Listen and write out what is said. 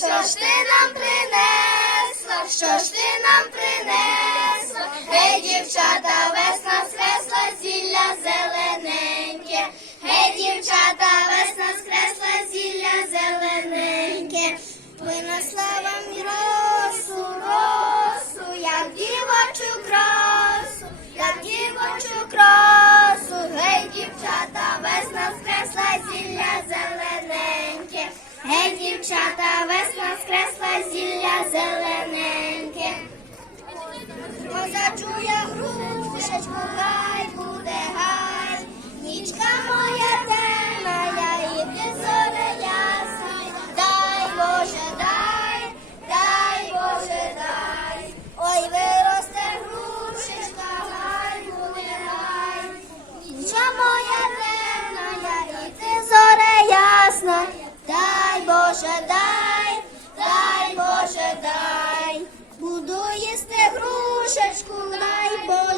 ж ти нам принесла? Що ж ти нам принесла? Гей, дівчата, весна скресла зілля зелененьке. Гей, дівчата, весна скресла зілля зелененьке. Винесла вам росу, росу, як дівочу красу, як дівочу красу. Гей, дівчата, весна скресла зілля зелененьке. Гей, дівчата, зілля зелененьке. Позаджу я грушечку, хай буде гай. Нічка моя темна, я і зоре ясна. Дай Боже, дай, дай Боже, дай. Ой, виросте грушечка, хай буде гай. Нічка моя темна, я і зоре ясна. Дай Боже, дай, Буду їсти грушечку, дай Боже,